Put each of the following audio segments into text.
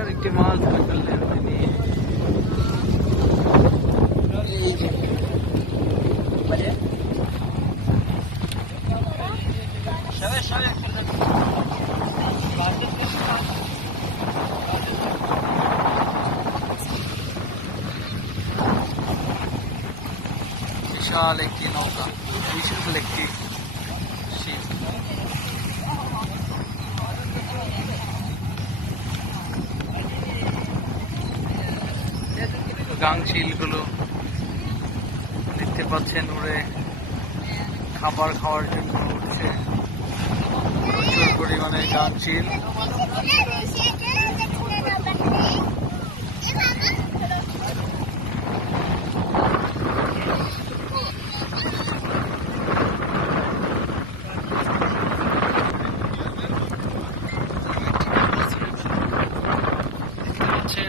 আর একটি মাছ ধরে ফেললেন তিনি। বিশাল একটি নৌকা, বিশাল একটি শিপ। গাংচিল গুলো দেখতে পাচ্ছেন উড়ে খাবার খাওয়ার জন্য উঠছে, প্রচুর পরিমাণে গাংচিল।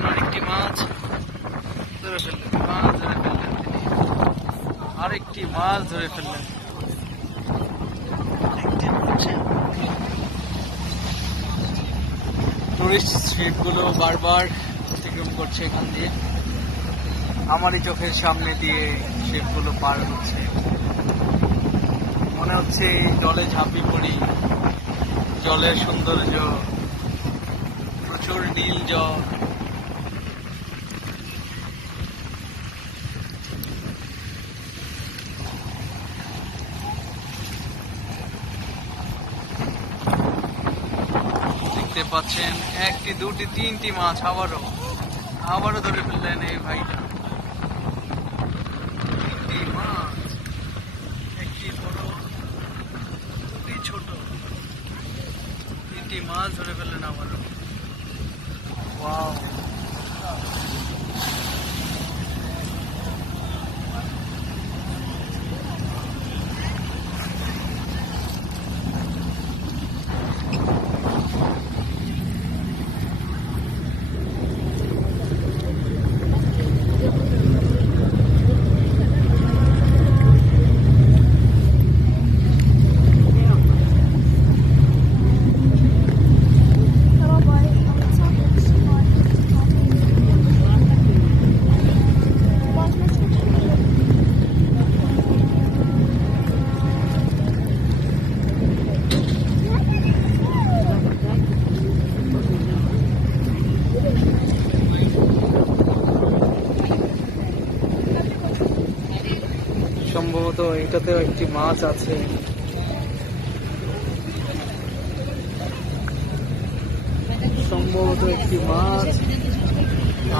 আরেকটি মাছ ধরে ফেললেন, আরেকটি মাছ ধরে ফেললেন। টুরিস্ট শিপ গুলো বারবার অতিক্রম করছে এখান দিয়ে, আমারই চোখের সামনে দিয়ে শিপ গুলো পার হচ্ছে। মনে হচ্ছে জলে ঝাঁপি পড়ি, জলের সৌন্দর্য, প্রচুর নীল জল। দেখতে পাচ্ছেন একটি, দুটি, তিনটি মাছ আবারও ধরে ফেললেন এই ভাইটা। তিনটি মাছ, একটি বড়, দুটি ছোট, তিনটি মাছ ধরে ফেললেন আবারও। ওয়াও! সম্ভবত এটাতেও একটি মাছ আছে। সম্ভবত একটি মাছ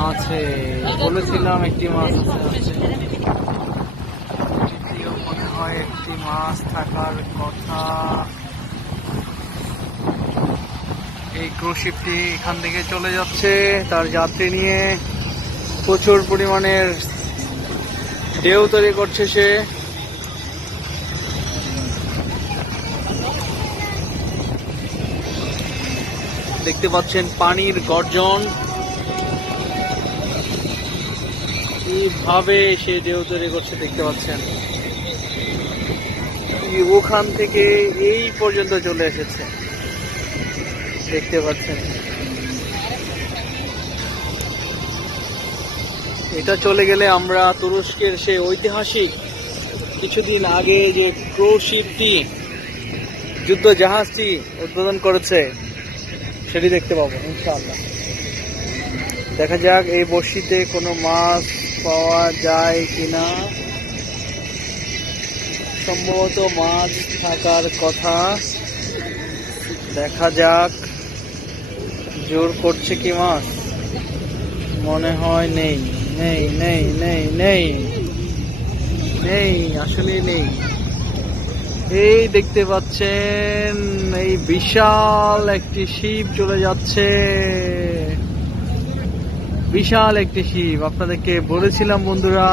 আছে, বলেছিলাম একটি মাছ আছে। মনে হয় একটি মাছ থাকার কথা। এই ক্রুশিপটি এখান থেকে চলে যাচ্ছে তার যাত্রী নিয়ে। প্রচুর পরিমাণের ঢেউ তৈরি করছে সে। দেখতে পাচ্ছেন পানির গর্জন, কিভাবে সে ঢেউ তৈরি করছে দেখতে পাচ্ছেন। ওখান থেকে এই পর্যন্ত চলে এসেছে দেখতে পাচ্ছেন। এটা চলে গেলে আমরা তুরস্কের সেই ঐতিহাসিক কিছুদিন আগে যে ক্রুশিপটি, যুদ্ধ জাহাজটি উদ্বোধন করেছে সেটি দেখতে পাবো ইনশাআল্লাহ। দেখা যাক এই বর্ষিতে কোনো মাছ পাওয়া যায় কিনা। সম্ভবত মাছ থাকার কথা, দেখা যাক। জোর করছে কি মাছ? মনে হয় নেই, নেই নেই নেই নেই নেই, আসলে নেই। এই দেখতে পাচ্ছেন এই বিশাল একটি শিপ চলে যাচ্ছে, বিশাল একটি শিপ। আপনাদেরকে বলেছিলাম বন্ধুরা,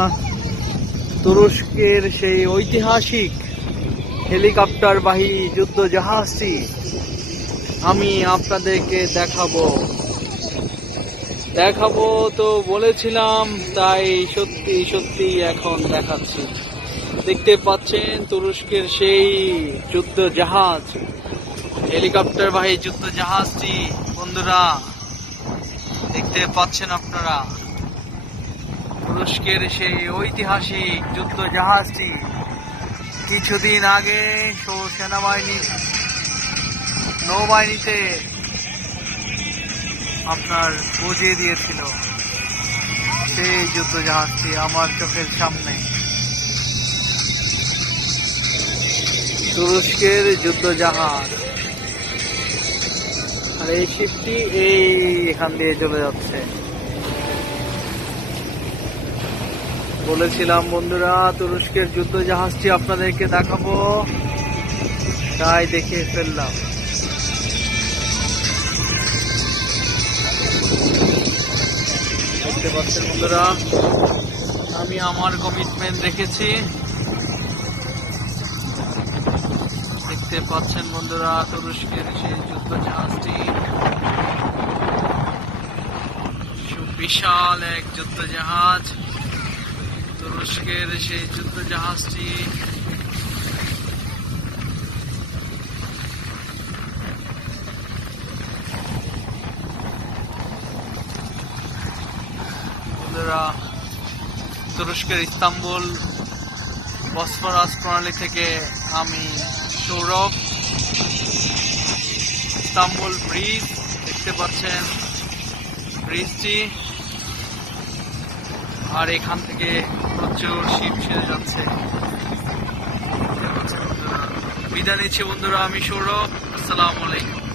তুরস্কের সেই ঐতিহাসিক হেলিকপ্টার বাহী যুদ্ধ জাহাজটি আমি আপনাদেরকে দেখাবো তো বলেছিলাম, তাই সত্যি সত্যি এখন দেখাচ্ছি। দেখতে পাচ্ছেন তুরস্কের সেই যুদ্ধ জাহাজ, হেলিকপ্টার বাহী যুদ্ধ জাহাজটি বন্ধুরা। দেখতে পাচ্ছেন আপনারা তুরস্কের সেই ঐতিহাসিক যুদ্ধ জাহাজটি কিছুদিন আগে সেনাবাহিনীর নৌবাহিনীতে আপনার বুঝিয়ে দিয়েছিল। সেই যুদ্ধ জাহাজটি আমার চোখের সামনে, তুরস্কের যুদ্ধ জাহাজ। আর এই শিপটি এখান দিয়ে চলে যাচ্ছে। বলেছিলাম বন্ধুরা তুরস্কের যুদ্ধ জাহাজটি আপনাদেরকে দেখাবো, তাই দেখে ফেললাম। দেখতে পাচ্ছেন বন্ধুরা, আমি আমার কমিটমেন্ট রেখেছি। দেখতে পাচ্ছেন বন্ধুরা তুরস্কের সেই যুদ্ধ জাহাজটি, বিশাল এক যুদ্ধ জাহাজ। তুরস্কের সেই যুদ্ধ জাহাজটি বন্ধুরা তুরস্কের ইস্তাম্বুল বসফরাস প্রণালী থেকে আমি সৌরভ। ইস্তাম্বুল ব্রিজ দেখতে পাচ্ছেন, ব্রিজটি, আর এখান থেকে প্রচুর শিপ ছেড়ে যাচ্ছে। বিদায় নিচ্ছি বন্ধুরা, আমি সৌরভ। আসসালামু আলাইকুম।